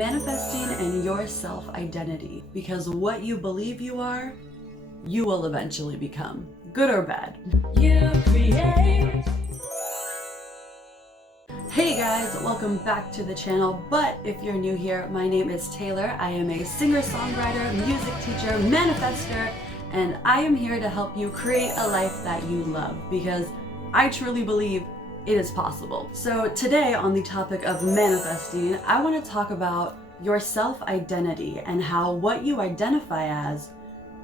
manifesting and your self-identity, because what you believe you are, you will eventually become, good or bad. You create. Hey guys, welcome back to the channel. But if you're new here, my name is Taylor. I am a singer-songwriter, music teacher, manifester, and I am here to help you create a life that you love, because I truly believe it is possible. So today, on the topic of manifesting, I want to talk about your self-identity and how what you identify as,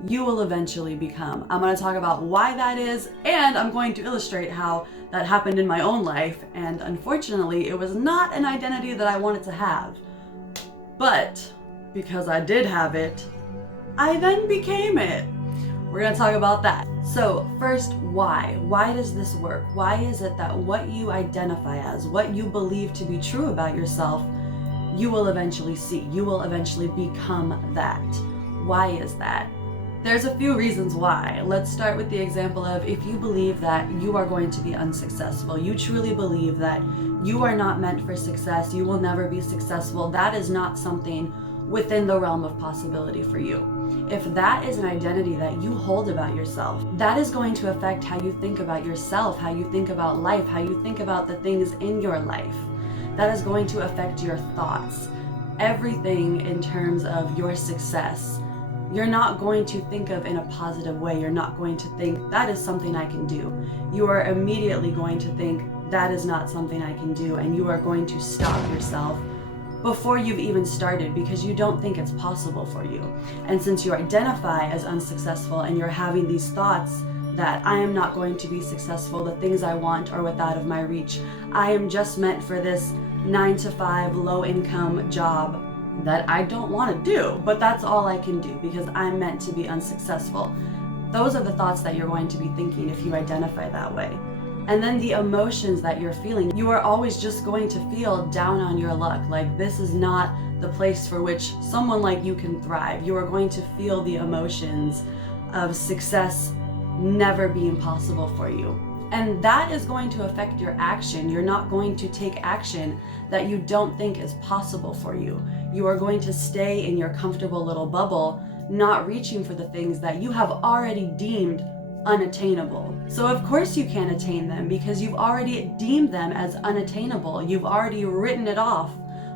you will eventually become. I'm going to talk about why that is, and I'm going to illustrate how that happened in my own life. And unfortunately, it was not an identity that I wanted to have. But because I did have it, I then became it. We're going to talk about that. So first, why? Why does this work? Why is it that what you identify as, what you believe to be true about yourself, you will eventually see, you will eventually become that? Why is that? There's a few reasons why. Let's start with the example of if you believe that you are going to be unsuccessful, you truly believe that you are not meant for success, you will never be successful, that is not something within the realm of possibility for you. If that is an identity that you hold about yourself, that is going to affect how you think about yourself, how you think about life, how you think about the things in your life. That is going to affect your thoughts, everything in terms of your success. You're not going to think of in a positive way. You're not going to think, that is something I can do. You are immediately going to think, that is not something I can do, and you are going to stop yourself before you've even started, because you don't think it's possible for you. And since you identify as unsuccessful and you're having these thoughts that I am not going to be successful, the things I want are without of my reach, I am just meant for this 9-to-5 low-income job that I don't want to do, but that's all I can do because I'm meant to be unsuccessful. Those are the thoughts that you're going to be thinking if you identify that way. And then the emotions that you're feeling, you are always just going to feel down on your luck. Like, this is not the place for which someone like you can thrive. You are going to feel the emotions of success never being possible for you. And that is going to affect your action. You're not going to take action that you don't think is possible for you. You are going to stay in your comfortable little bubble, not reaching for the things that you have already deemed unattainable. So of course you can't attain them because you've already deemed them as unattainable. You've already written it off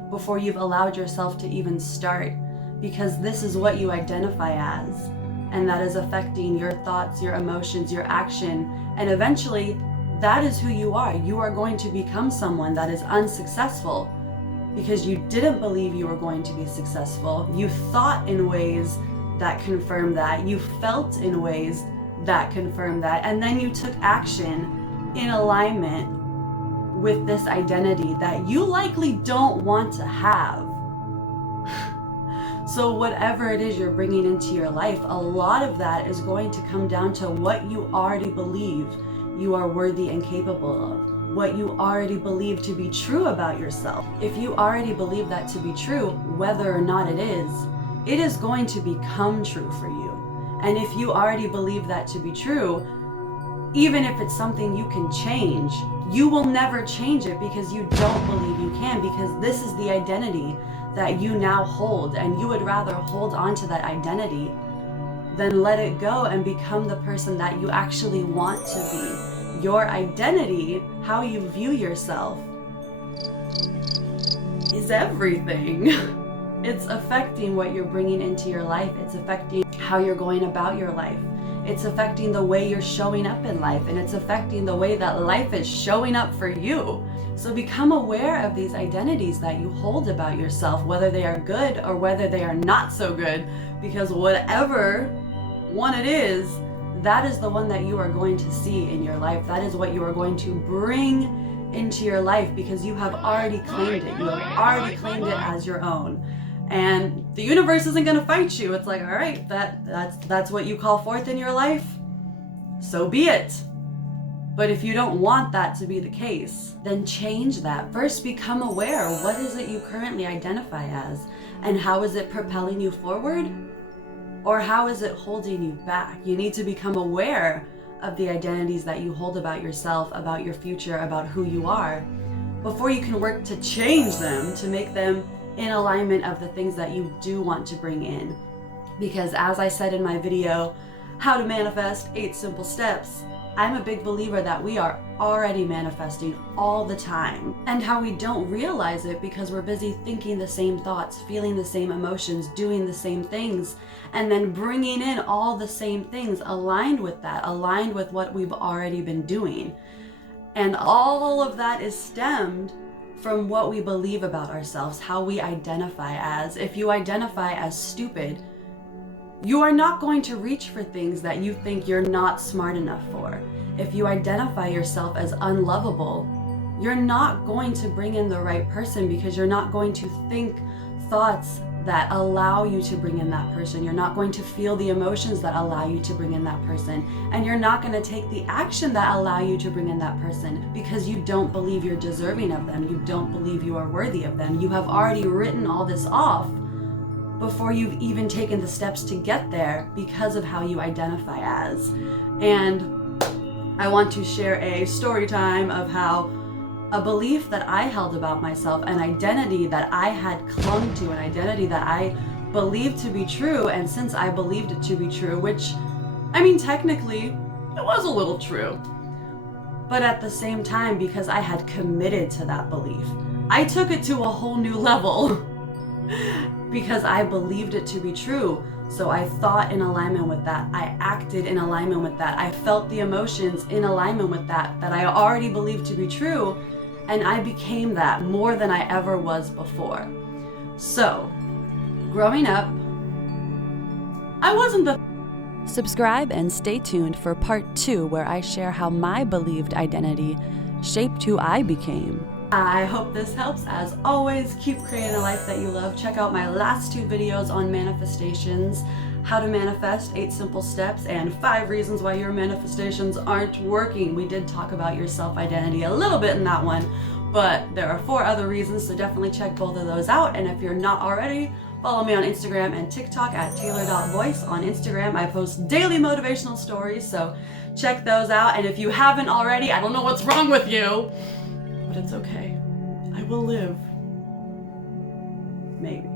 before you've allowed yourself to even start, because this is what you identify as, and that is affecting your thoughts, your emotions, your action, and eventually that is who you are. You are going to become someone that is unsuccessful because you didn't believe you were going to be successful. You thought in ways that confirmed that. You felt in ways that confirmed that. And then you took action in alignment with this identity that you likely don't want to have. So whatever it is you're bringing into your life, a lot of that is going to come down to what you already believe you are worthy and capable of, what you already believe to be true about yourself. If you already believe that to be true, whether or not it is going to become true for you. And if you already believe that to be true, even if it's something you can change, you will never change it because you don't believe you can, because this is the identity that you now hold, and you would rather hold on to that identity than let it go and become the person that you actually want to be. Your identity, how you view yourself, is everything. It's affecting what you're bringing into your life. It's affecting how you're going about your life. It's affecting the way you're showing up in life, and it's affecting the way that life is showing up for you. So become aware of these identities that you hold about yourself, whether they are good or whether they are not so good, because whatever one it is, that is the one that you are going to see in your life. That is what you are going to bring into your life, because you have already claimed it. You have already claimed it as your own. And the universe isn't going to fight you. It's like, all right, that's what you call forth in your life, so be it. But if you don't want that to be the case, then change that. First, become aware. What is it you currently identify as? And how is it propelling you forward? Or how is it holding you back? You need to become aware of the identities that you hold about yourself, about your future, about who you are, before you can work to change them, to make them in alignment of the things that you do want to bring in. Because as I said in my video, How to Manifest 8 Simple Steps, I'm a big believer that we are already manifesting all the time, and how we don't realize it because we're busy thinking the same thoughts, feeling the same emotions, doing the same things, and then bringing in all the same things aligned with that, aligned with what we've already been doing. And all of that is stemmed from what we believe about ourselves, how we identify as. If you identify as stupid, you are not going to reach for things that you think you're not smart enough for. If you identify yourself as unlovable, you're not going to bring in the right person because you're not going to think thoughts that allow you to bring in that person. You're not going to feel the emotions that allow you to bring in that person. And you're not going to take the action that allow you to bring in that person because you don't believe you're deserving of them. You don't believe you are worthy of them. You have already written all this off before you've even taken the steps to get there because of how you identify as. And I want to share a story time of how a belief that I held about myself, an identity that I had clung to, an identity that I believed to be true, and since I believed it to be true, which, I mean, technically, it was a little true. But at the same time, because I had committed to that belief, I took it to a whole new level. Because I believed it to be true. So I thought in alignment with that. I acted in alignment with that. I felt the emotions in alignment with that I already believed to be true. And I became that more than I ever was before. So, growing up, I wasn't the... Subscribe and stay tuned for part 2, where I share how my believed identity shaped who I became. I hope this helps. As always, keep creating a life that you love. Check out my last 2 videos on manifestations, How to Manifest 8 Simple Steps, and 5 Reasons Why Your Manifestations Aren't Working. We did talk about your self-identity a little bit in that one, but there are 4 other reasons, so definitely check both of those out. And if you're not already, follow me on Instagram and TikTok at taylor.voice. On Instagram, I post daily motivational stories, so check those out. And if you haven't already, I don't know what's wrong with you, but it's okay. I will live. Maybe.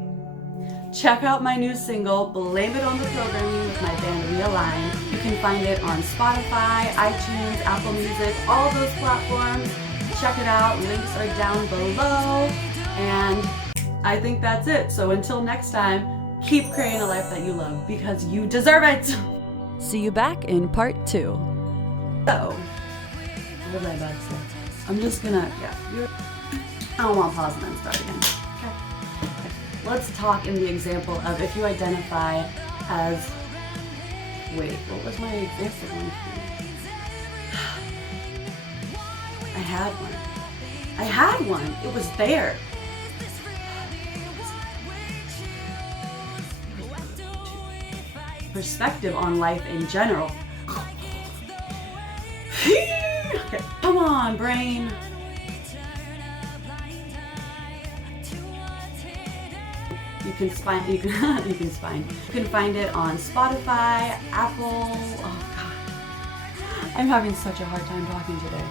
Check out my new single, Blame It on the Programming, with my band 𝗲𝗏. You can find it on Spotify, iTunes, Apple Music, all those platforms. Check it out. Links are down below. And I think that's it. So until next time, keep creating a life that you love because you deserve it. See you back in part 2. So, what was I about to say? I'm just gonna, I don't want to pause and then start again. Okay. Let's talk in the example of if you identify as, wait, what was my example going to be? I had one. It was there. Perspective on life in general. Okay, come on, brain. You can find it on Spotify, Apple. Oh God, I'm having such a hard time talking today.